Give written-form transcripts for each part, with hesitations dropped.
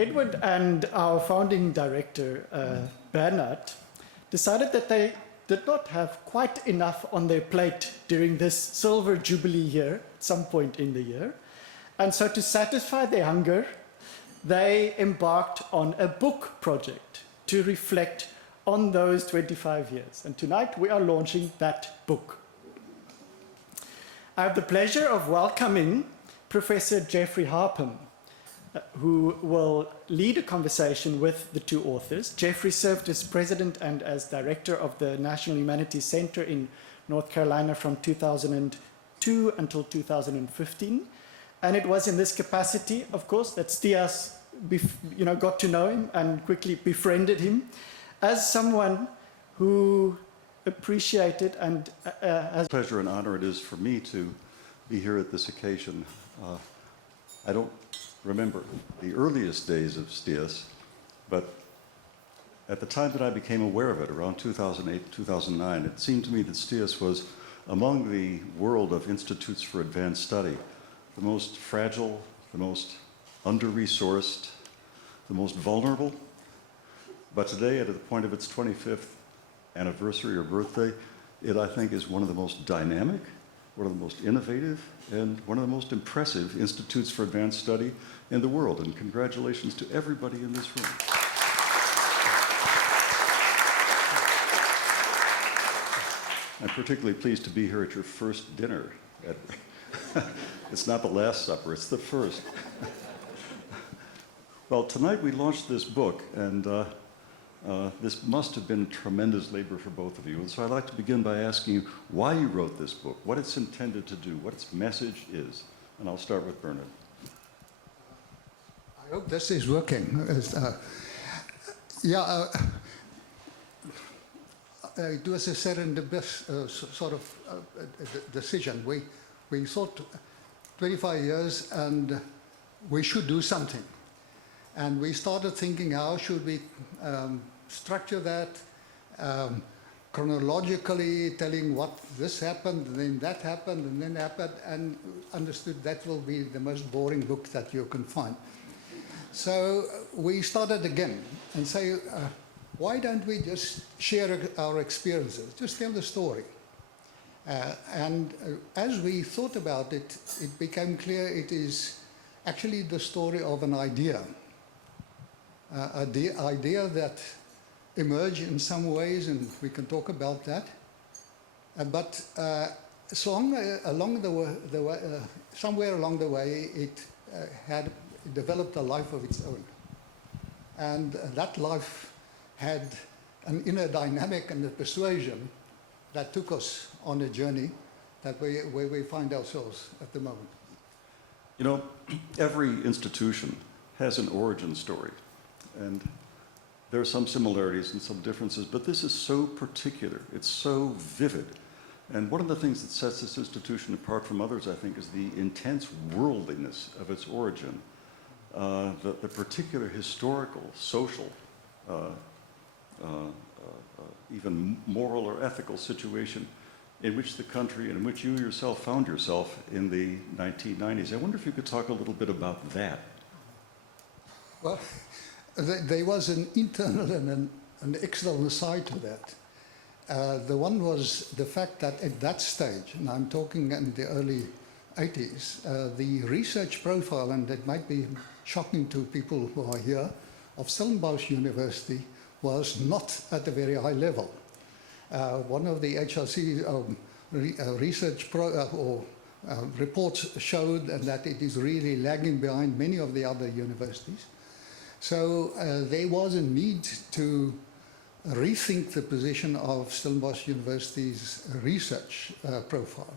Edward and our founding director, Bernard, decided that they did not have quite enough on their plate during this silver jubilee year, at some point in the year. And so to satisfy their hunger, they embarked on a book project to reflect on those 25 years. And tonight we are launching that book. I have the pleasure of welcoming Professor Jeffrey Harpham, who will lead a conversation with the two authors. Jeffrey served as president and as director of the National Humanities Center in North Carolina from 2002 until 2015. And it was in this capacity, of course, that STIAS got to know him and quickly befriended him as someone who appreciated and has... Pleasure and honor it is for me to be here at this occasion. I don't remember the earliest days of STIAS, but at the time that I became aware of it, around 2008, 2009, it seemed to me that STIAS was among the world of institutes for advanced study, the most fragile, the most under-resourced, the most vulnerable. But today, at the point of its 25th anniversary or birthday, it, I think, is one of the most dynamic, one of the most innovative, and one of the most impressive institutes for advanced study in the world. And congratulations to everybody in this room. I'm particularly pleased to be here at your first dinner. It's not the last supper, it's the first. Well, tonight we launched this book, and this must have been tremendous labor for both of you. And so I'd like to begin by asking you why you wrote this book, what it's intended to do, what its message is. And I'll start with Bernard. I hope this is working. It was a serendipitous sort of decision. We thought 25 years and we should do something. And we started thinking, how should we structure that chronologically, telling what this happened, and then that happened, and then happened, and understood that will be the most boring book that you can find. So we started again and say, why don't we just share our experiences, just tell the story. And as we thought about it, it became clear it is actually the story of an idea. The idea that emerged in some ways, and we can talk about that. But somewhere along the way, it had developed a life of its own. And that life had an inner dynamic and a persuasion that took us on a journey where we find ourselves at the moment. You know, every institution has an origin story. And there are some similarities and some differences, but this is so particular. It's so vivid. And one of the things that sets this institution apart from others, I think, is the intense worldliness of its origin, the particular historical, social, even moral or ethical situation in which the country and in which you yourself found yourself in the 1990s. I wonder if you could talk a little bit about that. Well, there was an internal and an external side to that. The one was the fact that at that stage, and I'm talking in the early 80s, the research profile, and it might be shocking to people who are here, of Stellenbosch University was not at a very high level. One of the HRC research reports showed that it is really lagging behind many of the other universities. So there was a need to rethink the position of Stellenbosch University's research profile.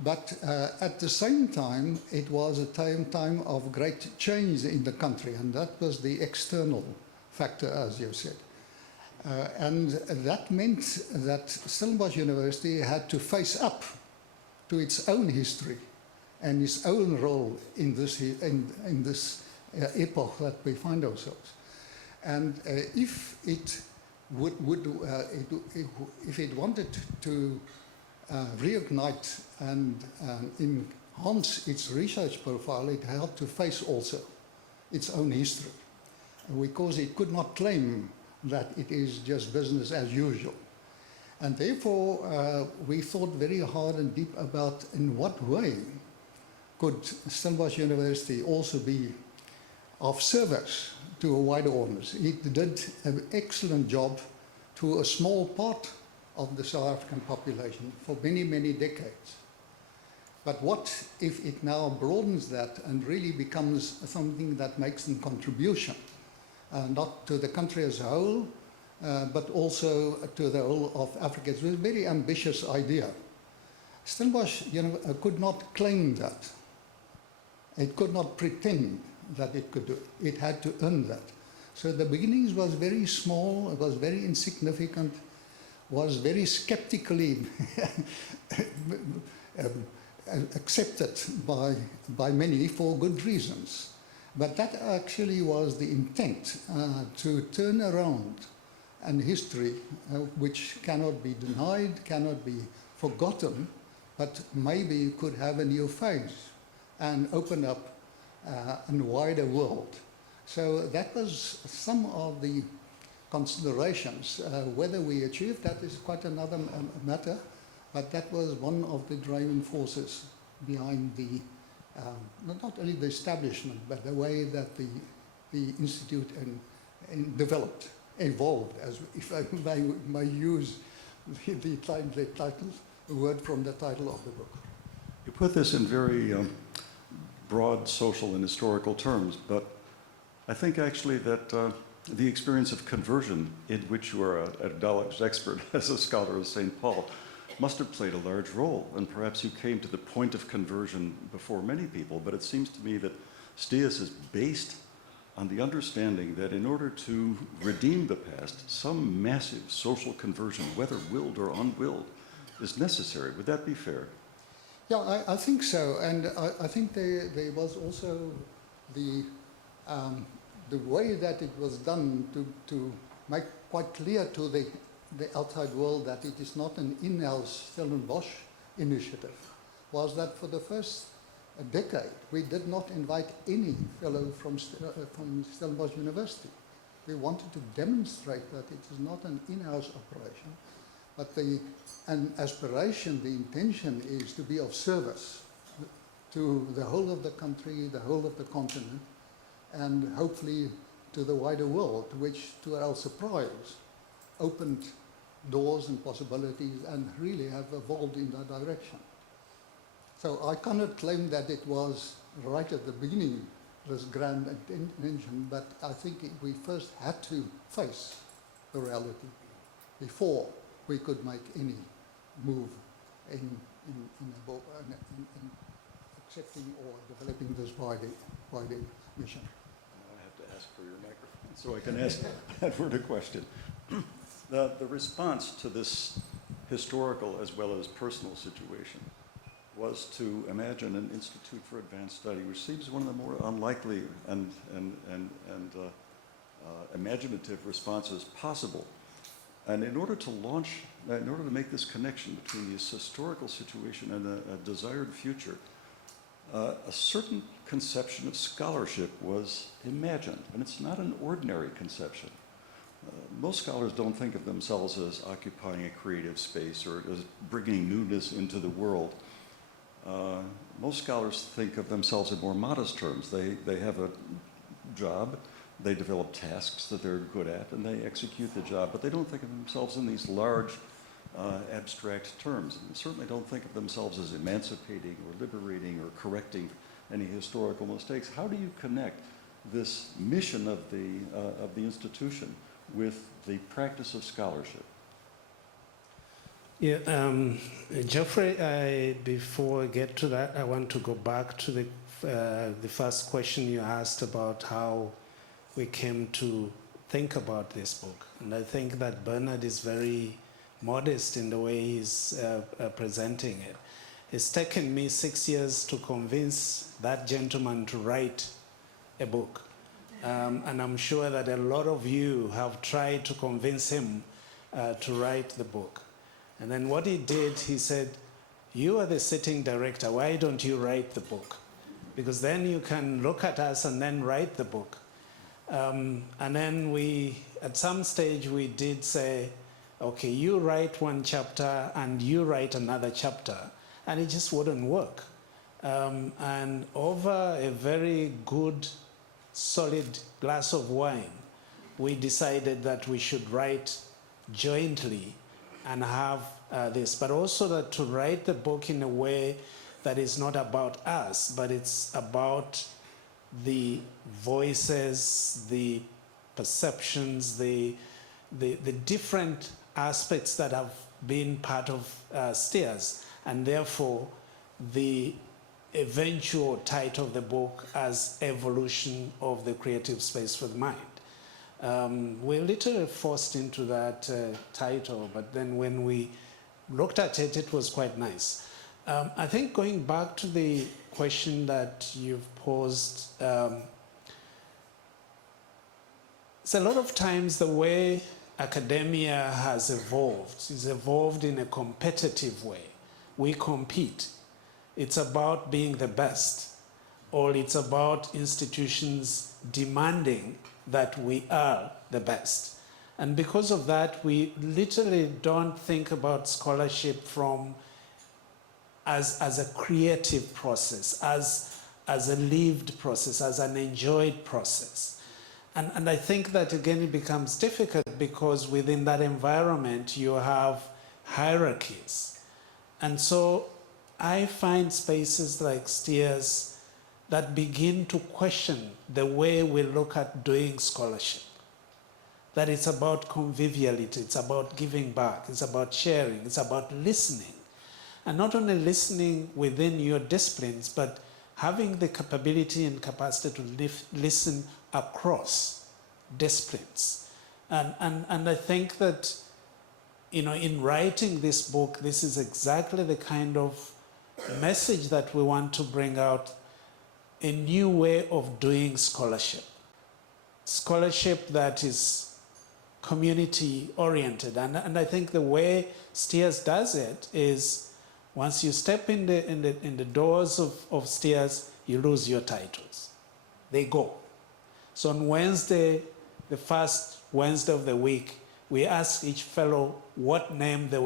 But at the same time, it was a time of great change in the country, and that was the external factor, as you said. And that meant that Stellenbosch University had to face up to its own history and its own role in this epoch that we find ourselves. And if it if it wanted to reignite and enhance its research profile, it had to face also its own history. because it could not claim that it is just business as usual. And therefore, we thought very hard and deep about in what way could Stellenbosch University also be of service to a wider audience. It did an excellent job to a small part of the South African population for many, many decades. But what if it now broadens that and really becomes something that makes a contribution, not to the country as a whole, but also to the whole of Africa? It's a very ambitious idea. Stellenbosch could not claim that. It could not pretend that it could do it. It had to earn that. So the beginnings was very small, it was very insignificant, was very skeptically accepted by many for good reasons. But that actually was the intent, to turn around an history which cannot be denied, cannot be forgotten, but maybe could have a new phase and open up a wider world. So that was some of the considerations. Whether we achieved that is quite another matter, but that was one of the driving forces behind the, not only the establishment, but the way that the institute developed, evolved, as if I may use the title, a word from the title of the book. You put this in very broad social and historical terms, but I think actually that the experience of conversion, in which you are a knowledge expert as a scholar of St. Paul, must have played a large role, and perhaps you came to the point of conversion before many people, but it seems to me that STIAS is based on the understanding that in order to redeem the past, some massive social conversion, whether willed or unwilled, is necessary. Would that be fair? Yeah, I think so, and I think there was also the way that it was done to make quite clear to the outside world that it is not an in-house Stellenbosch initiative, was that for the first decade we did not invite any fellow from Stellenbosch University. We wanted to demonstrate that it is not an in-house operation, but an aspiration, the intention is to be of service to the whole of the country, the whole of the continent, and hopefully to the wider world, which, to our surprise, opened doors and possibilities and really have evolved in that direction. So I cannot claim that it was right at the beginning, this grand intention, but I think we first had to face the reality before we could make any move in accepting or developing this wider mission. I have to ask for your microphone so I can ask Edward a question. The response to this historical as well as personal situation was to imagine an Institute for Advanced Study, which seems one of the more unlikely and imaginative responses possible. And in order to make this connection between this historical situation and a desired future, a certain conception of scholarship was imagined, and it's not an ordinary conception. Most scholars don't think of themselves as occupying a creative space or as bringing newness into the world. Most scholars think of themselves in more modest terms. They have a job, they develop tasks that they're good at, and they execute the job, but they don't think of themselves in these large, abstract terms. And they certainly don't think of themselves as emancipating or liberating or correcting any historical mistakes. How do you connect this mission of the institution with the practice of scholarship? Yeah, Geoffrey, before I get to that, I want to go back to the first question you asked about how we came to think about this book. And I think that Bernard is very modest in the way he's presenting it. It's taken me 6 years to convince that gentleman to write a book. And I'm sure that a lot of you have tried to convince him to write the book. And then what he did, he said, you are the sitting director, why don't you write the book? Because then you can look at us and then write the book. And then at some stage, we did say, okay, you write one chapter and you write another chapter, and it just wouldn't work. And over a very good, solid glass of wine, we decided that we should write jointly and have this, but also that to write the book in a way that is not about us, but it's about the voices, the perceptions, the different aspects that have been part of STIAS, and therefore the eventual title of the book as Evolution of the Creative Space for the Mind. We're literally forced into that title, but then when we looked at it, it was quite nice. I think going back to the question that you've posed, it's a lot of times the way academia has evolved is evolved in a competitive way. We compete. It's about being the best, or it's about institutions demanding that we are the best. And because of that, we literally don't think about scholarship as a creative process, as a lived process, as an enjoyed process. And I think that, again, it becomes difficult because within that environment, you have hierarchies. And so I find spaces like STIAS that begin to question the way we look at doing scholarship. That it's about conviviality, it's about giving back, it's about sharing, it's about listening. And not only listening within your disciplines, but having the capability and capacity to listen across disciplines. And I think that, in writing this book, this is exactly the kind of message that we want to bring out, a new way of doing scholarship. Scholarship that is community-oriented. And I think the way STIAS does it is, once you step in the doors of STIAS, you lose your titles. They go. So on Wednesday, the first Wednesday of the week, we ask each fellow what name they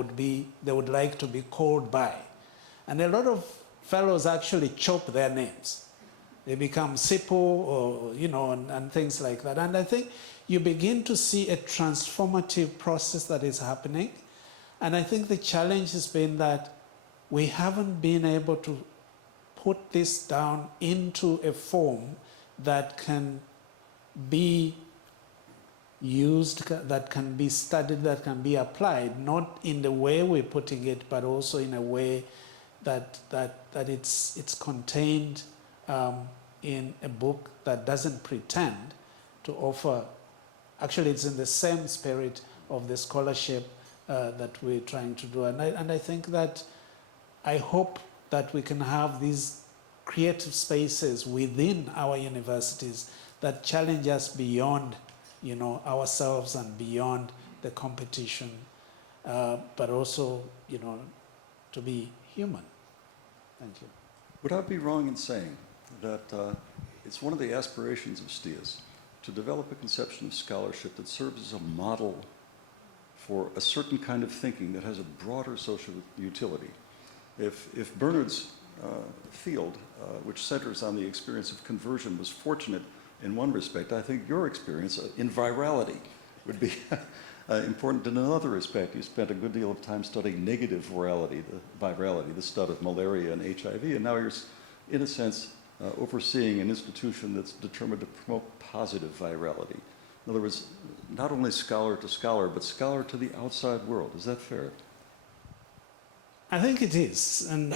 would like to be called by. And a lot of fellows actually chop their names. They become Sipo or, and things like that. And I think you begin to see a transformative process that is happening. And I think the challenge has been that we haven't been able to put this down into a form that can be used, that can be studied, that can be applied, not in the way we're putting it, but also in a way that it's contained in a book that doesn't pretend to offer. Actually, it's in the same spirit of the scholarship that we're trying to do. And I think that, I hope that we can have these creative spaces within our universities that challenge us beyond, ourselves and beyond the competition, but also, to be human. Thank you. Would I be wrong in saying that it's one of the aspirations of STIAS to develop a conception of scholarship that serves as a model for a certain kind of thinking that has a broader social utility? If Bernard's field, which centers on the experience of conversion, was fortunate in one respect, I think your experience in virality would be important in another respect. You spent a good deal of time studying negative virality, the study of malaria and HIV, and now you're, in a sense, overseeing an institution that's determined to promote positive virality. In other words, not only scholar to scholar, but scholar to the outside world. Is that fair? I think it is, and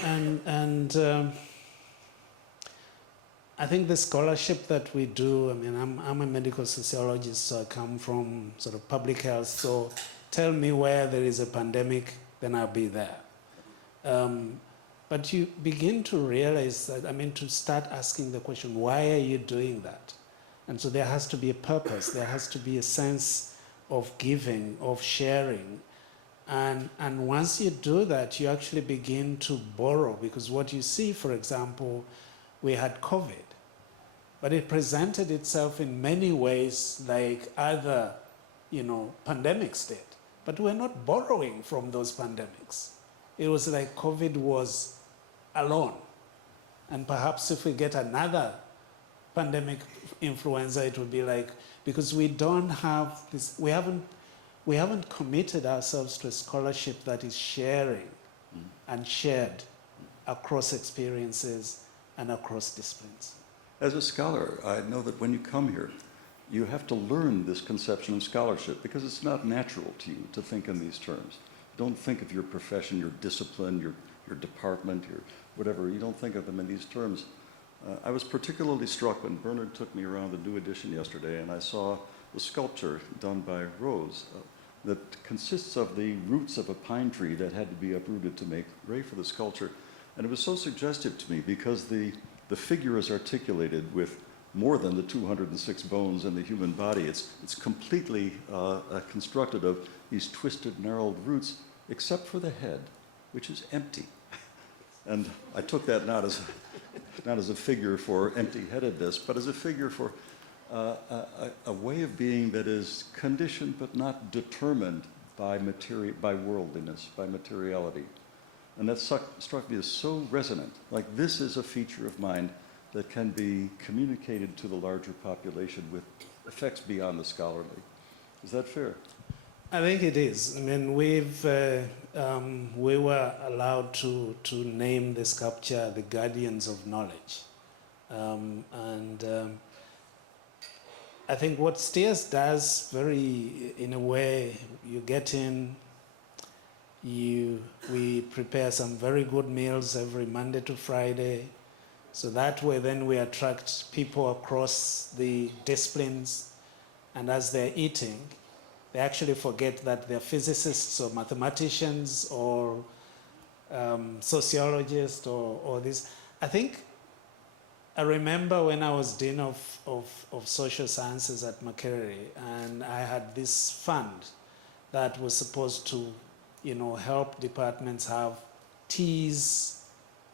I think the scholarship that we do, I'm a medical sociologist, so I come from sort of public health, so tell me where there is a pandemic, then I'll be there. But you begin to realize that, to start asking the question, why are you doing that? And so there has to be a purpose, there has to be a sense of giving, of sharing. And once you do that, you actually begin to borrow, because what you see, for example, we had COVID. but it presented itself in many ways like other, pandemics did. But we're not borrowing from those pandemics. It was like COVID was alone. And perhaps if we get another pandemic influenza, it would be like, because we don't have this, we haven't committed ourselves to a scholarship that is sharing and shared across experiences and across disciplines. As a scholar, I know that when you come here, you have to learn this conception of scholarship because it's not natural to you to think in these terms. Don't think of your profession, your discipline, your department, your whatever. You don't think of them in these terms. I was particularly struck when Bernard took me around the new edition yesterday and I saw the sculpture done by Rose that consists of the roots of a pine tree that had to be uprooted to make way for the sculpture. And it was so suggestive to me because the figure is articulated with more than the 206 bones in the human body. It's completely constructed of these twisted, gnarled roots, except for the head, which is empty. And I took that not as a figure for empty-headedness, but as a figure for a way of being that is conditioned but not determined by worldliness, by materiality. And that struck me as so resonant. Like this is a feature of mind that can be communicated to the larger population with effects beyond the scholarly. Is that fair? I think it is. I mean, we were allowed to name the sculpture the Guardians of Knowledge. I think what STIAS does in a way, you get in, we prepare some very good meals every Monday to Friday. So that way then we attract people across the disciplines, and as they're eating, they actually forget that they're physicists or mathematicians or sociologists or this. I remember when I was Dean of Social Sciences at Makerere, and I had this fund that was supposed to, help departments have teas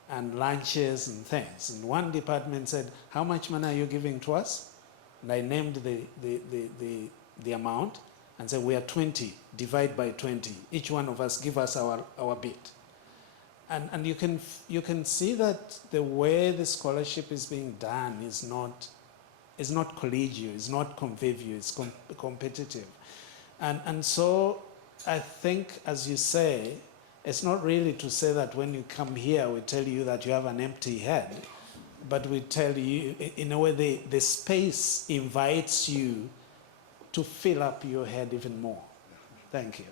and lunches and things. And one department said, "How much money are you giving to us?" And I named the amount and said, "We are 20, divide by 20. Each one of us give us our bit." And you can see that the way the scholarship is being done is not collegial, it's not convivial, it's competitive. And so I think, as you say, it's not really to say that when you come here, we tell you that you have an empty head, but we tell you, in a way, the space invites you to fill up your head even more. Thank you.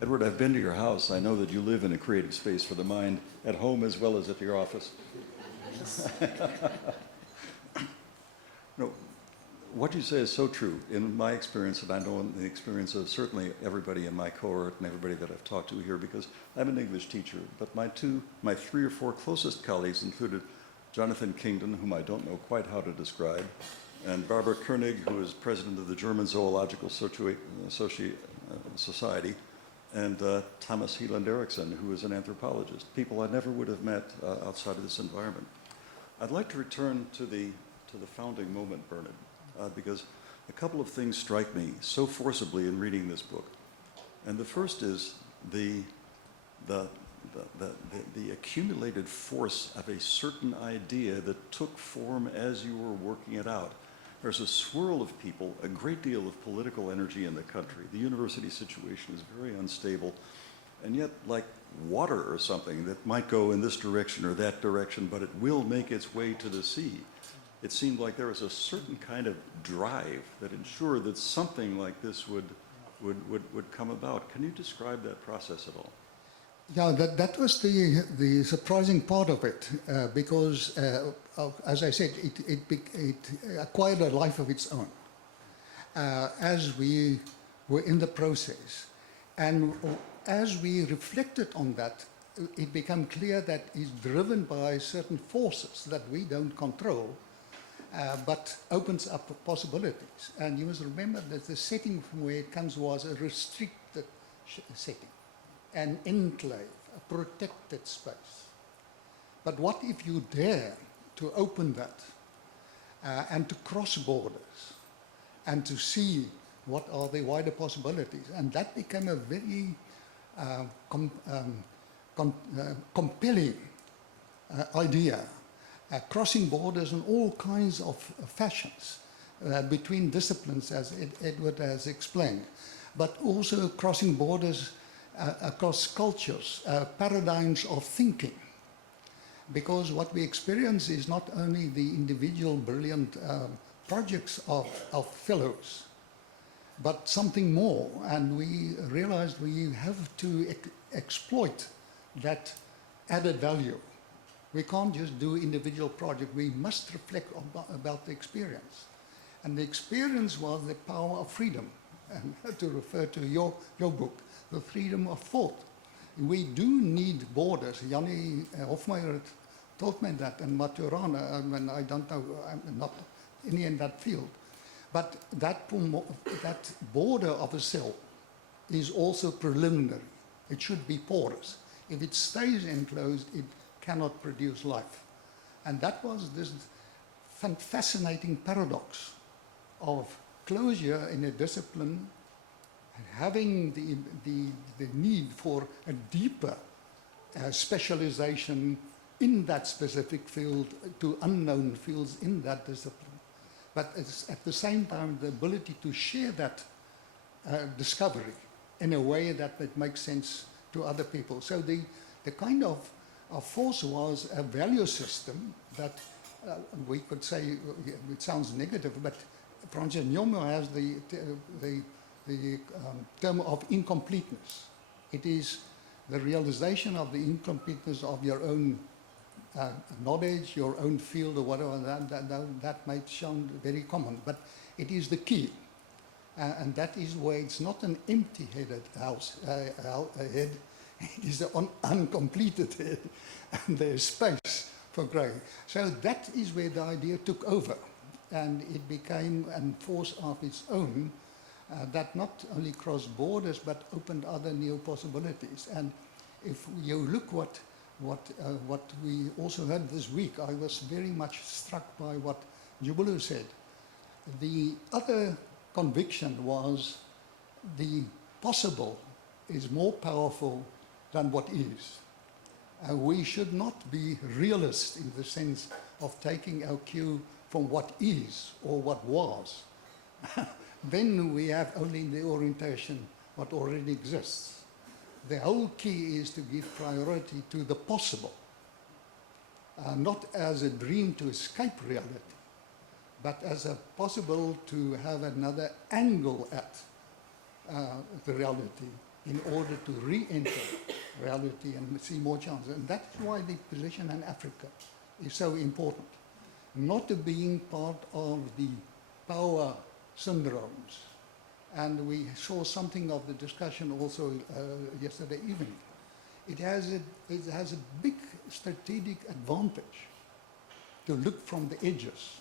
Edward, I've been to your house. I know that you live in a creative space for the mind, at home as well as at your office. No, what you say is so true. In my experience, and I know in the experience of certainly everybody in my cohort and everybody that I've talked to here, because I'm an English teacher, but my 3 or 4 closest colleagues included Jonathan Kingdon, whom I don't know quite how to describe, and Barbara Koenig, who is president of the German Zoological Society, and Thomas Hieland Eriksson, who is an anthropologist, people I never would have met outside of this environment. I'd like to return to the founding moment, Bernard, because a couple of things strike me so forcibly in reading this book. And the first is the accumulated force of a certain idea that took form as you were working it out. There's a swirl of people, a great deal of political energy in the country. The university situation is very unstable, and yet like water or something that might go in this direction or that direction, but it will make its way to the sea. It seemed like there was a certain kind of drive that ensured that something like this would come about. Can you describe that process at all? Yeah, that was the surprising part of it, because, as I said, it acquired a life of its own as we were in the process. And as we reflected on that, it became clear that it's driven by certain forces that we don't control, but opens up possibilities. And you must remember that the setting from where it comes was a restricted setting. An enclave, a protected space. But what if you dare to open that and to cross borders and to see what are the wider possibilities. And that became a very compelling idea, crossing borders in all kinds of fashions between disciplines, as Edward has explained, but also crossing borders across cultures, paradigms of thinking. Because what we experience is not only the individual brilliant projects of fellows, but something more. And we realized we have to exploit that added value. We can't just do individual projects. We must reflect about the experience. And the experience was the power of freedom. And to refer to your book, the freedom of thought. We do need borders. Jannie Hofmeyer taught me that, and Maturana, and I don't know, I'm not any in that field. But that border of a cell is also preliminary. It should be porous. If it stays enclosed, it cannot produce life. And that was this fascinating paradox of closure in a discipline, having the need for a deeper specialization in that specific field to unknown fields in that discipline. But at the same time, the ability to share that discovery in a way that it makes sense to other people. So the kind of force was a value system that we could say, it sounds negative, but Francis Nyomo has the term of incompleteness. It is the realization of the incompleteness of your own knowledge, your own field, or whatever. That might sound very common, but it is the key. And that is where it's not an empty-headed head, it is an uncompleted head, and there's space for growing. So that is where the idea took over, and it became a force of its own that not only crossed borders, but opened other new possibilities. And if you look what we also heard this week, I was very much struck by what Jubulu said. The other conviction was the possible is more powerful than what is. We should not be realists in the sense of taking our cue from what is or what was. Then we have only the orientation what already exists. The whole key is to give priority to the possible, not as a dream to escape reality, but as a possible to have another angle at the reality in order to re-enter reality and see more chances. And that's why the position in Africa is so important. Not being part of the power syndromes. And we saw something of the discussion also yesterday evening. It has a big strategic advantage to look from the edges,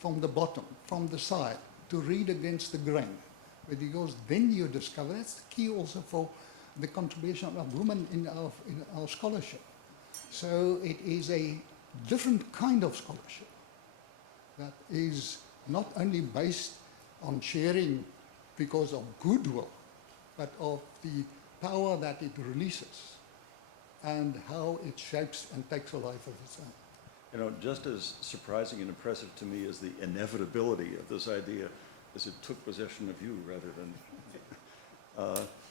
from the bottom, from the side, to read against the grain. Because then you discover, that's the key also for the contribution of women in our scholarship. So it is a different kind of scholarship that is not only based on sharing because of goodwill, but of the power that it releases and how it shapes and takes a life of its own. You know, just as surprising and impressive to me as the inevitability of this idea as it took possession of you rather than,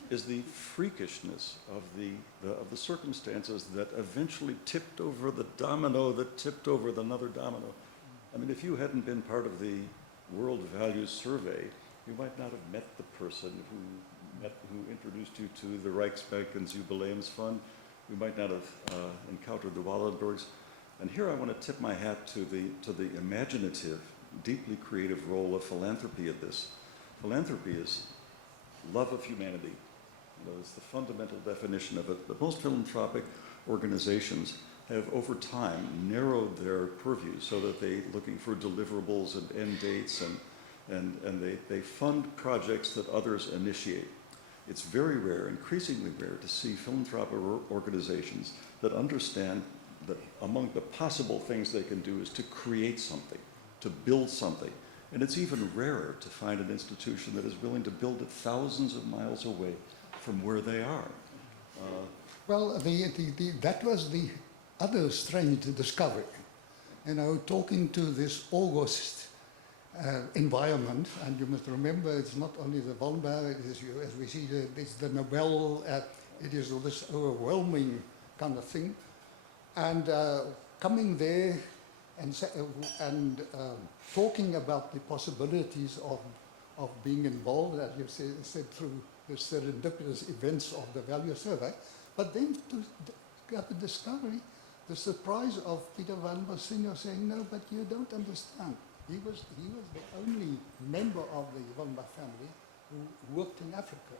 is the freakishness of the circumstances that eventually tipped over the domino that tipped over another domino. I mean, if you hadn't been part of the World Values Survey, you might not have met the person who introduced you to the Rijksbank and Jubileums Fund. You might not have encountered the Wallenbergs. And here I want to tip my hat to the imaginative, deeply creative role of philanthropy at this. Philanthropy is love of humanity. You know, it's the fundamental definition of it. But most philanthropic organizations have over time narrowed their purview so that they're looking for deliverables and end dates, and they fund projects that others initiate. It's very rare, increasingly rare, to see philanthropic organizations that understand that among the possible things they can do is to create something, to build something. And it's even rarer to find an institution that is willing to build it thousands of miles away from where they are. Well, that was the other strange discovery. You know, talking to this august environment, and you must remember it's not only the Vollenberg, as we see, it's the Nobel, it is this overwhelming kind of thing. And coming there and talking about the possibilities of being involved, as you said, through the serendipitous events of the value survey, but then to get the discovery, the surprise of Peter van Bossino saying, no, but you don't understand. He was the only member of the Vollenberg family who worked in Africa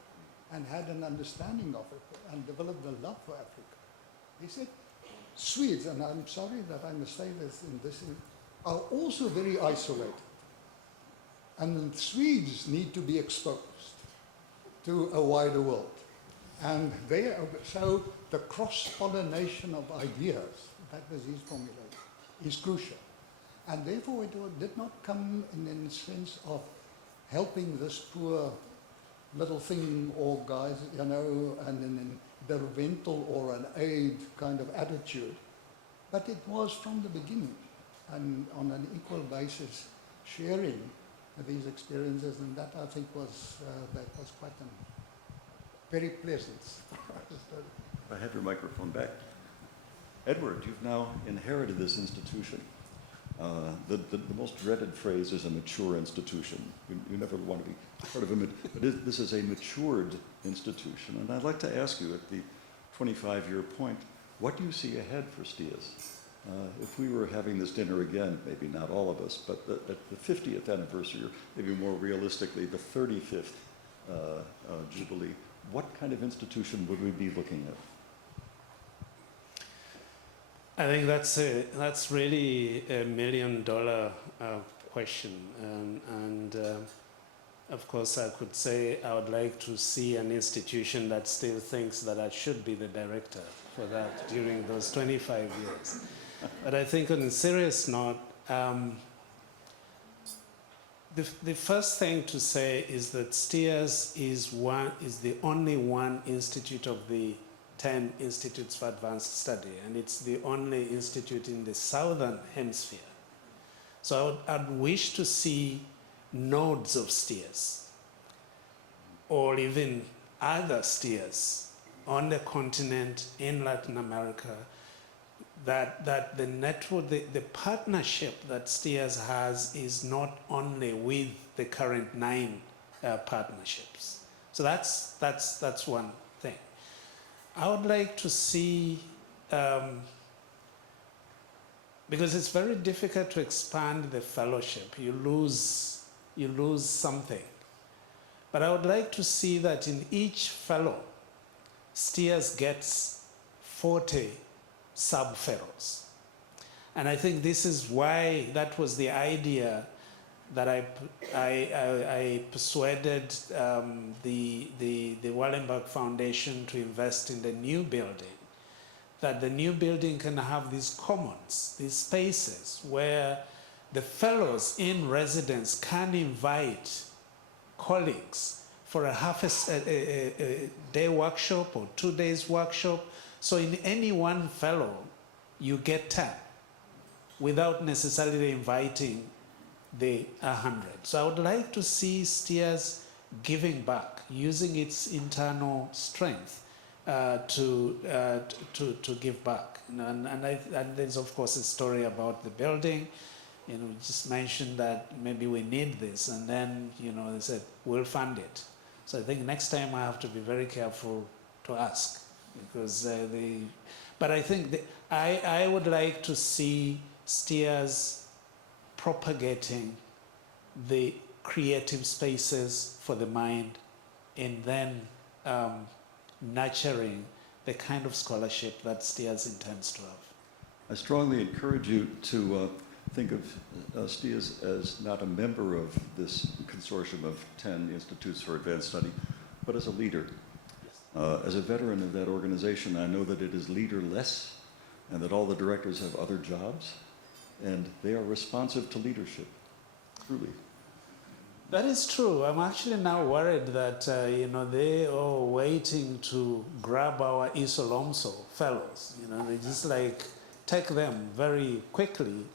and had an understanding of it and developed a love for Africa. He said, Swedes, and I'm sorry that I must say this are also very isolated. And Swedes need to be exposed to a wider world. And so the cross-pollination of ideas, that was his formulation, is crucial. And therefore it did not come in the sense of helping this poor little thing or guys, you know, and in the rental or an aid kind of attitude. But it was from the beginning and on an equal basis sharing these experiences, and that I think was quite very pleasant. I have your microphone back. Edward, you've now inherited this institution. The most dreaded phrase is a mature institution. You never want to be part of but this is a matured institution. And I'd like to ask you at the 25-year point, what do you see ahead for STIAS? If we were having this dinner again, maybe not all of us, but at the 50th anniversary, or maybe more realistically, the 35th Jubilee, what kind of institution would we be looking at? I think that's really a $1 million question, and of course I could say I would like to see an institution that still thinks that I should be the director for that during those 25 years. But I think on a serious note, the first thing to say is that STIAS is the only one institute of the 10 institutes for advanced study, and it's the only institute in the southern hemisphere. So I'd wish to see nodes of STIAS, or even other STIAS on the continent, in Latin America, that the network, the partnership that STIAS has is not only with the current 9 partnerships. So that's one thing. I would like to see, because it's very difficult to expand the fellowship. You lose something. But I would like to see that in each fellow, STIAS gets 40 sub-fellows. And I think this is why that was the idea that I persuaded the Wallenberg Foundation to invest in the new building, that the new building can have these commons, these spaces where the fellows in residence can invite colleagues for a a day workshop or 2 days workshop. So in any one fellow, you get 10 without necessarily inviting the 100. So I would like to see STIAS giving back, using its internal strength to give back. And there's of course a story about the building. You know, just mentioned that maybe we need this, and then they said we'll fund it. So I think next time I have to be very careful to ask, because but I think I would like to see STIAS propagating the creative spaces for the mind, and then nurturing the kind of scholarship that STIAS intends to have. I strongly encourage you to think of STIAS as not a member of this consortium of 10 institutes for advanced study, but as a leader. As a veteran of that organization, I know that it is leaderless, and that all the directors have other jobs, and they are responsive to leadership, truly. That is true. I'm actually now worried that they are waiting to grab our Isolomso fellows. They just like take them very quickly,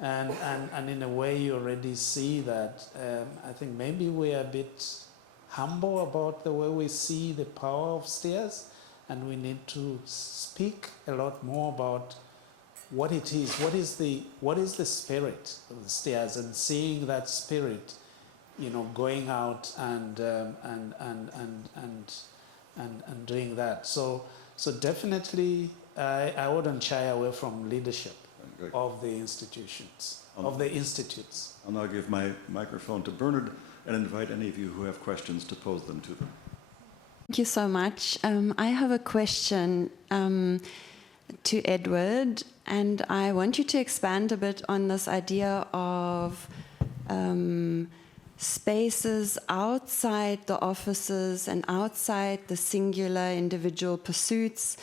and in a way you already see that. I think maybe we are a bit humble about the way we see the power of STIAS, and we need to speak a lot more about what it is. What is the spirit of the STIAS, and seeing that spirit, going out and doing that. So definitely, I wouldn't shy away from leadership of the institutions, of the institutes. I'll now give my microphone to Bernard and invite any of you who have questions to pose them to them. Thank you so much. I have a question to Edward, and I want you to expand a bit on this idea of spaces outside the offices and outside the singular individual pursuits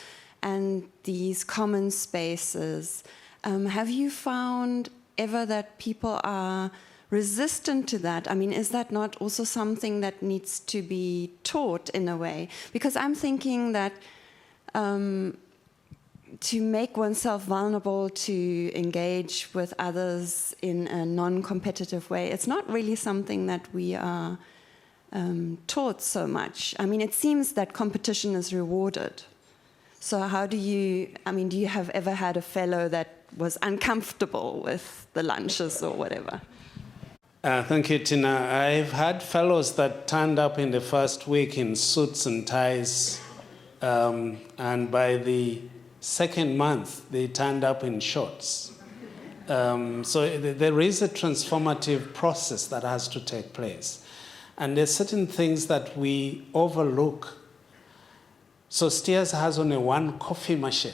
and these common spaces. Have you found ever that people are resistant to that? I mean, is that not also something that needs to be taught in a way? Because I'm thinking that to make oneself vulnerable to engage with others in a non-competitive way, it's not really something that we are taught so much. I mean, it seems that competition is rewarded. So how do you have ever had a fellow that was uncomfortable with the lunches or whatever? Thank you, Tina. I've had fellows that turned up in the first week in suits and ties, and by the second month, they turned up in shorts. So there is a transformative process that has to take place. And there's certain things that we overlook. So STIAS has only one coffee machine.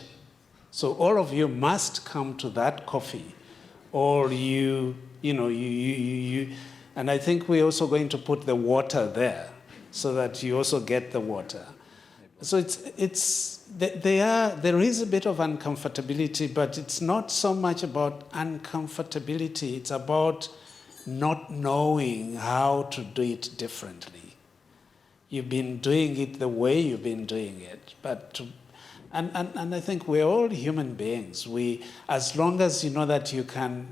So all of you must come to that coffee, or and I think we're also going to put the water there so that you also get the water. So there is a bit of uncomfortability, but it's not so much about uncomfortability. It's about not knowing how to do it differently. You've been doing it the way you've been doing it, and I think we're all human beings. As long as you know that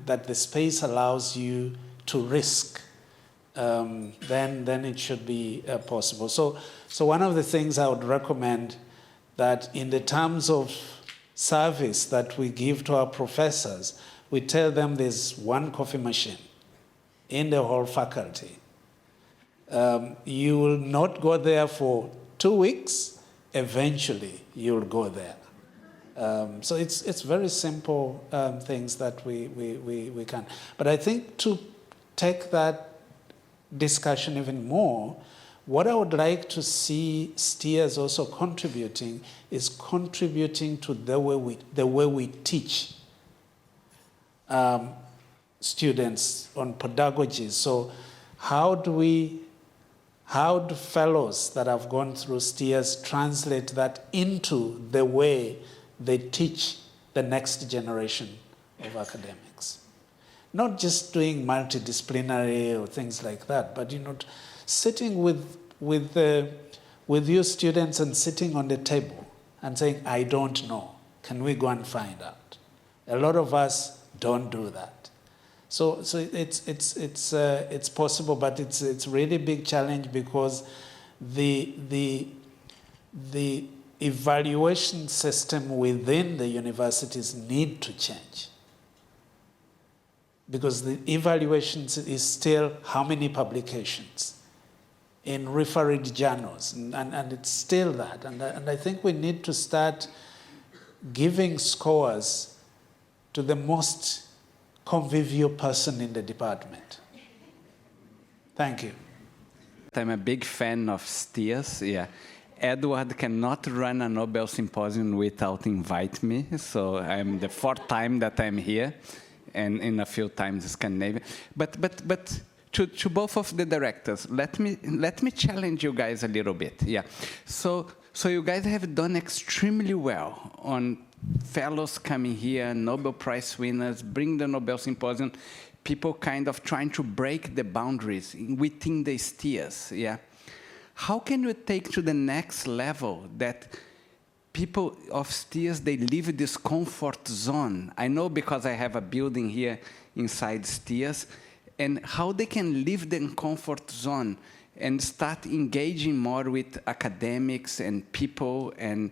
that the space allows you to risk, then it should be possible. So one of the things I would recommend, that in the terms of service that we give to our professors, we tell them there's one coffee machine in the whole faculty. You will not go there for 2 weeks. Eventually, you'll go there. So it's very simple things that we can. But I think to take that discussion even more, what I would like to see STIAS also contributing is contributing to the way we teach students on pedagogy. So how do fellows that have gone through STIAS translate that into the way they teach the next generation of academics? Not just doing multidisciplinary or things like that, but sitting with your students and sitting on the table and saying, I don't know. Can we go and find out? A lot of us don't do that. So it's possible, but it's really a big challenge, because the evaluation system within the universities need to change. Because the evaluations is still how many publications in referred journals, and it's still that. And I think we need to start giving scores to the most convivial person in the department. Thank you. I'm a big fan of STIAS, yeah. Edward cannot run a Nobel Symposium without invite me, so I'm the 4th time that I'm here, and in a few times Scandinavia. But to both of the directors, let me challenge you guys a little bit, yeah. So you guys have done extremely well on fellows coming here, Nobel Prize winners, bring the Nobel Symposium, people kind of trying to break the boundaries within the STIAS, yeah? How can we take to the next level that people of STIAS, they leave this comfort zone? I know because I have a building here inside STIAS, and how they can leave the comfort zone and start engaging more with academics and people and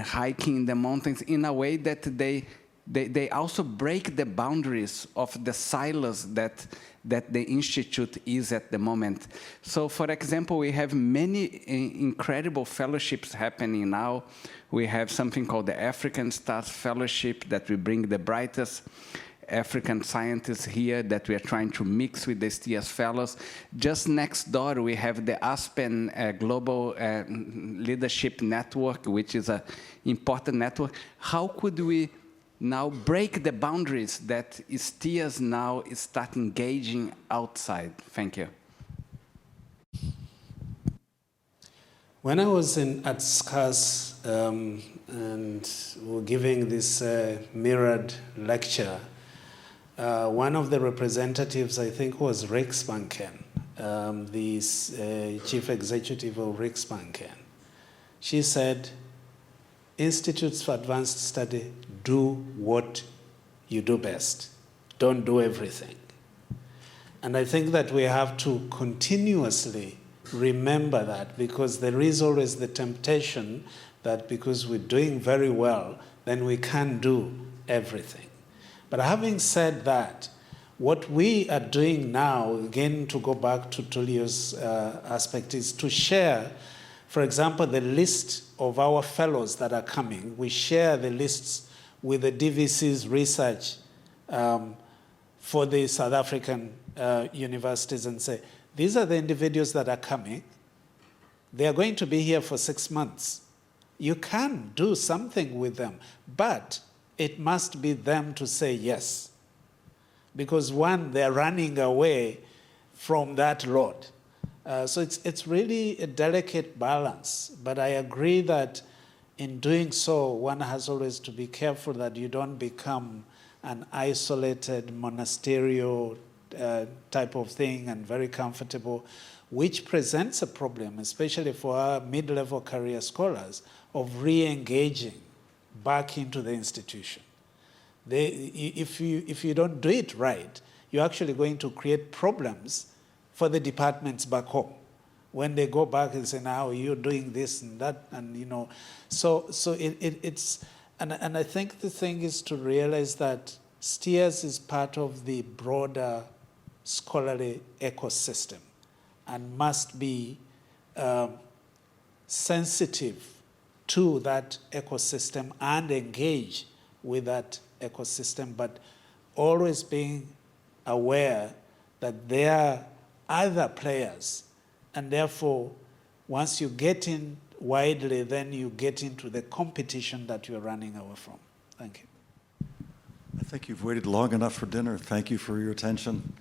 hiking in the mountains in a way that they also break the boundaries of the silos that the Institute is at the moment. So, for example, we have many incredible fellowships happening now. We have something called the African Stars Fellowship that we bring the brightest African scientists here that we are trying to mix with the STIAS fellows. Just next door, we have the Aspen Global Leadership Network, which is an important network. How could we now break the boundaries that STIAS now is start engaging outside? Thank you. When I was at SCAS and we were giving this mirrored lecture, one of the representatives, I think, was Riksbanken, the chief executive of Riksbanken. She said, Institutes for Advanced Study, do what you do best. Don't do everything. And I think that we have to continuously remember that, because there is always the temptation that because we're doing very well, then we can't do everything. But having said that, what we are doing now, again, to go back to Tulio's aspect, is to share, for example, the list of our fellows that are coming. We share the lists with the DVC's research for the South African universities and say, these are the individuals that are coming. They are going to be here for 6 months. You can do something with them, but it must be them to say yes. Because one, they're running away from that load. So it's really a delicate balance. But I agree that in doing so, one has always to be careful that you don't become an isolated monasterial type of thing and very comfortable, which presents a problem, especially for our mid-level career scholars, of re-engaging back into the institution. If you don't do it right, you're actually going to create problems for the departments back home. When they go back and say, now you're doing this and that, and you know, so it's, and I think the thing is to realize that STIAS is part of the broader scholarly ecosystem and must be sensitive to that ecosystem and engage with that ecosystem, but always being aware that there are other players, and therefore, once you get in widely, then you get into the competition that you're running away from. Thank you. I think you've waited long enough for dinner. Thank you for your attention.